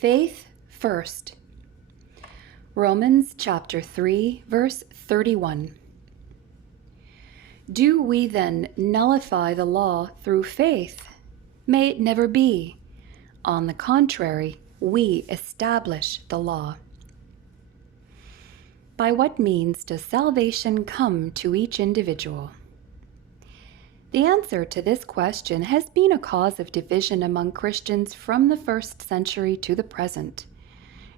Faith first. Romans chapter 3, verse 31. Do we then nullify the law through faith? May it never be. On the contrary, we establish the law. By what means does salvation come to each individual? The answer to this question has been a cause of division among Christians from the first century to the present.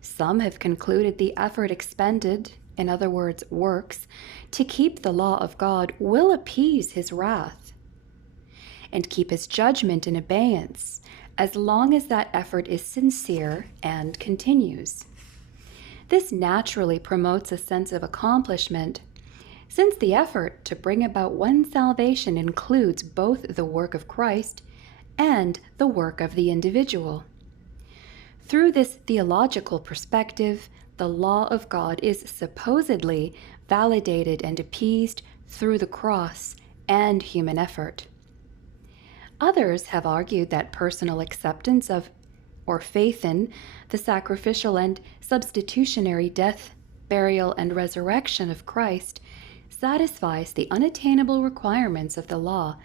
Some have concluded the effort expended, in other words, works, to keep the law of God will appease his wrath and keep his judgment in abeyance as long as that effort is sincere and continues. This naturally promotes a sense of accomplishment, since the effort to bring about one's salvation includes both the work of Christ and the work of the individual. Through this theological perspective, the law of God is supposedly validated and appeased through the cross and human effort. Others have argued that personal acceptance of or faith in the sacrificial and substitutionary death, burial, and resurrection of Christ satisfies the unattainable requirements of the law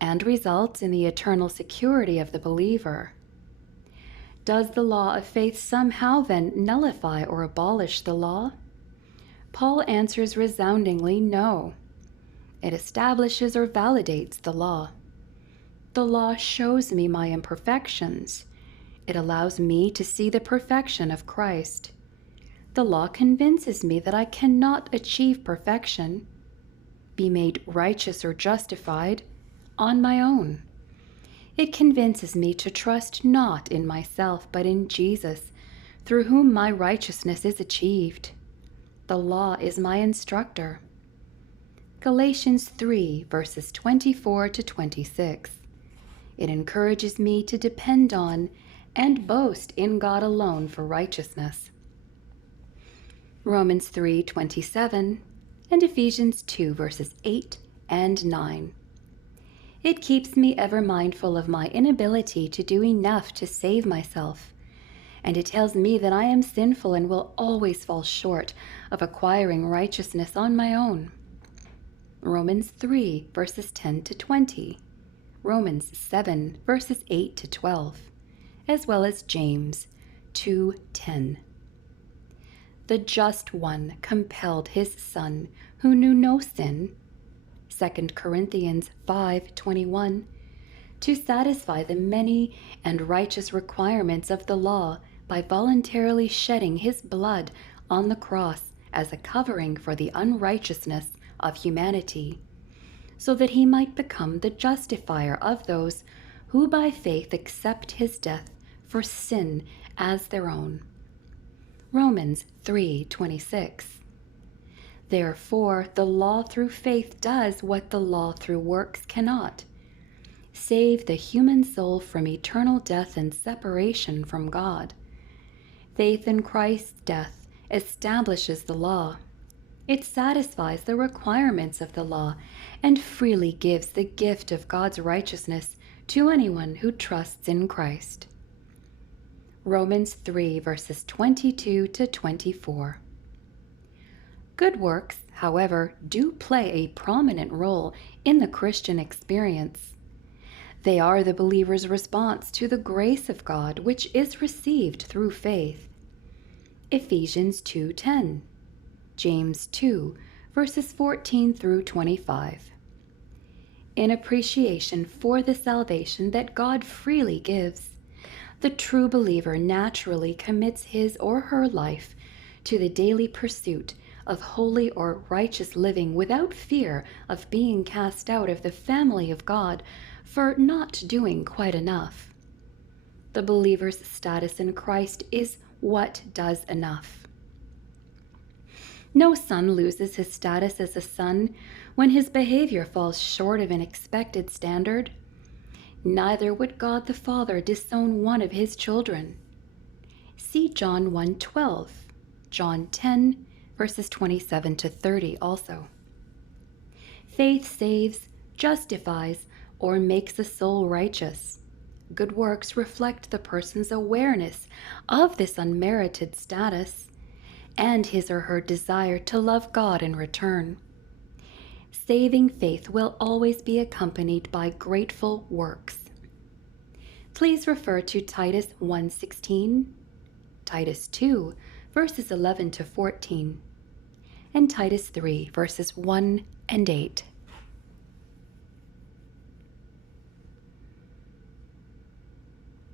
and results in the eternal security of the believer. Does the law of faith somehow then nullify or abolish the law? Paul answers resoundingly no. It establishes or validates the law. The law shows me my imperfections. It allows me to see the perfection of Christ. The law convinces me that I cannot achieve perfection, be made righteous or justified on my own. It convinces me to trust not in myself, but in Jesus, through whom my righteousness is achieved. The law is my instructor. Galatians 3, verses 24 to 26. It encourages me to depend on and boast in God alone for righteousness. Romans 3:27 and Ephesians 2 verses 8 and 9. It keeps me ever mindful of my inability to do enough to save myself, and it tells me that I am sinful and will always fall short of acquiring righteousness on my own. Romans 3 verses 10 to 20, Romans 7 verses 8 to 12, as well as James 2:10. The just one compelled his Son, who knew no sin, 2 Corinthians 5:21, to satisfy the many and righteous requirements of the law by voluntarily shedding his blood on the cross as a covering for the unrighteousness of humanity, so that he might become the justifier of those who by faith accept his death for sin as their own. Romans 3:26. Therefore, the law through faith does what the law through works cannot: save the human soul from eternal death and separation from God. Faith in Christ's death establishes the law. It satisfies the requirements of the law and freely gives the gift of God's righteousness to anyone who trusts in Christ. Romans 3 verses 22 to 24. Good works, however, do play a prominent role in the Christian experience. They are the believer's response to the grace of God, which is received through faith. Ephesians 2:10, James 2 verses 14 through 25. In appreciation for the salvation that God freely gives, the true believer naturally commits his or her life to the daily pursuit of holy or righteous living without fear of being cast out of the family of God for not doing quite enough. The believer's status in Christ is what does enough. No son loses his status as a son when his behavior falls short of an expected standard. Neither would God the Father disown one of his children. See John 1:12, John 10, verses 27 to 30 also. Faith saves, justifies, or makes a soul righteous. Good works reflect the person's awareness of this unmerited status and his or her desire to love God in return. Saving faith will always be accompanied by grateful works. Please refer to Titus 1:16, Titus 2, verses 11 to 14, and Titus 3, verses 1 and 8.